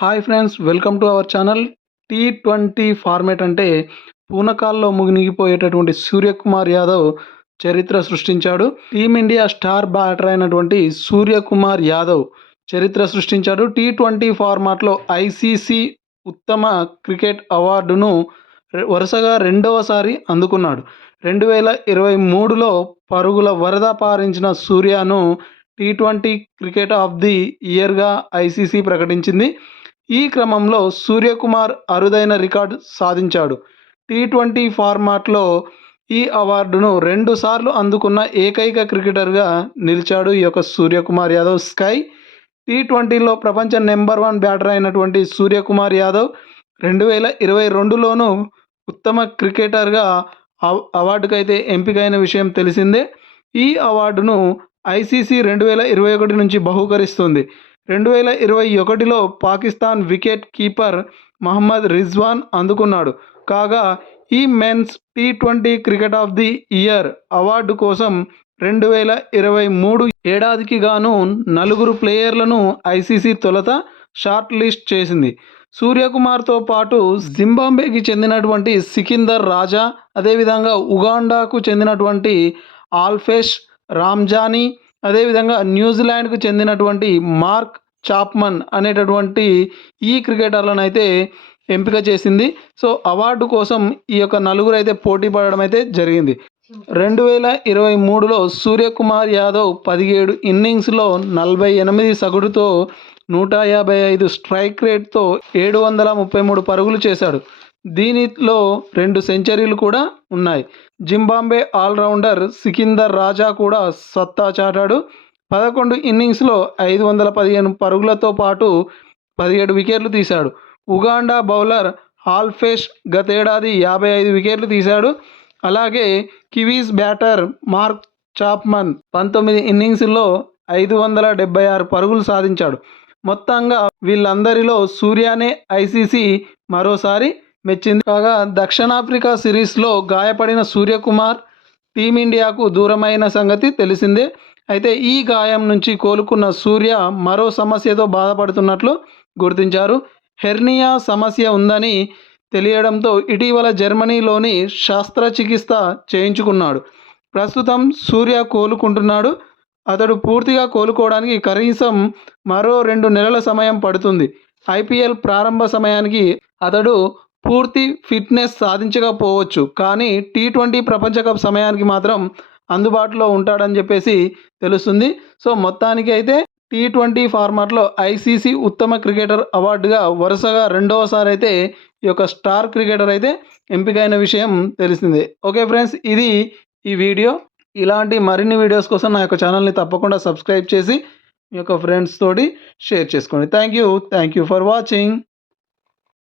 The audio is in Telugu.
Hi friends, welcome to our channel. T20 format అంటే పూనకాల్లో మునిగిపోయేటటువంటి సూర్యకుమార్ యాదవ్ చరిత్ర సృష్టించాడు. టీమిండియా స్టార్ బ్యాటర్ అయినటువంటి సూర్యకుమార్ యాదవ్ చరిత్ర సృష్టించాడు. T20 ఫార్మాట్లో ఐసీసీ ఉత్తమ క్రికెట్ అవార్డును వరుసగా రెండవసారి అందుకున్నాడు. 2023లో పరుగుల వరద పారించిన సూర్యను T20 క్రికెట్ ఆఫ్ ది ఇయర్గా ఐసీసీ ప్రకటించింది. ఈ క్రమంలో సూర్యకుమార్ అరుదైన రికార్డు సాధించాడు. T20 ఫార్మాట్లో ఈ అవార్డును 2 సార్లు అందుకున్న ఏకైక క్రికెటర్గా నిలిచాడు ఈ యొక్క సూర్యకుమార్ యాదవ్. T20లో ప్రపంచ నెంబర్ 1 బ్యాటర్ అయినటువంటి సూర్యకుమార్ యాదవ్ 2022లోనూ ఉత్తమ క్రికెటర్గా అవార్డుకైతే ఎంపికైన విషయం తెలిసిందే. ఈ అవార్డును ఐసీసీ 2021 నుంచి బహూకరిస్తుంది. 2021లో పాకిస్తాన్ వికెట్ కీపర్ మహమ్మద్ రిజ్వాన్ అందుకున్నాడు. కాగా ఈ men's T20 cricket of the year award కోసం 2023 ఏడాదికి గాను 4 ప్లేయర్లను ఐసీసీ తొలుత షార్ట్ లిస్ట్ చేసింది. సూర్యకుమార్తో పాటు జింబాబ్వేకి చెందినటువంటి సికిందర్ రాజా, అదేవిధంగా ఉగాండాకు చెందినటువంటి ఆల్ఫేష్ రామ్జానీ, అదేవిధంగా న్యూజిలాండ్కు చెందినటువంటి మార్క్ చాప్మన్ అనేటటువంటి ఈ క్రికెటర్లను అయితే ఎంపిక చేసింది. సో అవార్డు కోసం ఈ యొక్క నలుగురు అయితే పోటీ పడడం అయితే జరిగింది. 2023లో సూర్యకుమార్ యాదవ్ 17 ఇన్నింగ్స్లో 48 సగటుతో 155 స్ట్రైక్ రేట్తో 733 పరుగులు చేశాడు. దీనిలో 2 సెంచరీలు కూడా ఉన్నాయి. జింబాబ్వే ఆల్రౌండర్ సికిందర్ రాజా కూడా సత్తా చాటాడు. 11 ఇన్నింగ్స్లో 515 పరుగులతో పాటు 17 వికెట్లు తీశాడు. ఉగాండా బౌలర్ ఆల్ఫేష్ గతేడాది 55 వికెట్లు తీశాడు. అలాగే కివీస్ బ్యాటర్ మార్క్ చాప్మన్ 19 ఇన్నింగ్స్లో 576 పరుగులు సాధించాడు. మొత్తంగా వీళ్ళందరిలో సూర్యనే ఐసీసీ మరోసారి మెచ్చింది. కాగా దక్షిణాఫ్రికా సిరీస్లో గాయపడిన సూర్యకుమార్ టీమిండియాకు దూరమైన సంగతి తెలిసిందే. అయితే ఈ గాయం నుంచి కోలుకున్న సూర్య మరో సమస్యతో బాధపడుతున్నట్లు గుర్తించారు. హెర్నియా సమస్య ఉందని తెలియడంతో ఇటీవల జర్మనీలోని శస్త్రచికిత్స చేయించుకున్నాడు. ప్రస్తుతం సూర్య కోలుకుంటున్నాడు. అతడు పూర్తిగా కోలుకోవడానికి కనీసం మరో 2 నెలల సమయం పడుతుంది. ఐపీఎల్ ప్రారంభ సమయానికి అతడు పూర్తి ఫిట్నెస్ సాధించకపోవచ్చు, కానీ T20 ప్రపంచ కప్ సమయానికి మాత్రం అందుబాటులో ఉంటాడని చెప్పేసి తెలుస్తుంది. సో మొత్తానికి అయితే T20 ఫార్మాట్లో ఐసీసీ ఉత్తమ క్రికెటర్ అవార్డుగా వరుసగా రెండవసారి అయితే ఈ యొక్క స్టార్ క్రికెటర్ అయితే ఎంపికైన విషయం తెలిసిందే. ఓకే ఫ్రెండ్స్, ఇది ఈ వీడియో. ఇలాంటి మరిన్ని వీడియోస్ కోసం నా యొక్క ఛానల్ని తప్పకుండా సబ్స్క్రైబ్ చేసి మీ యొక్క ఫ్రెండ్స్ తోటి షేర్ చేసుకోండి. Thank you for watching.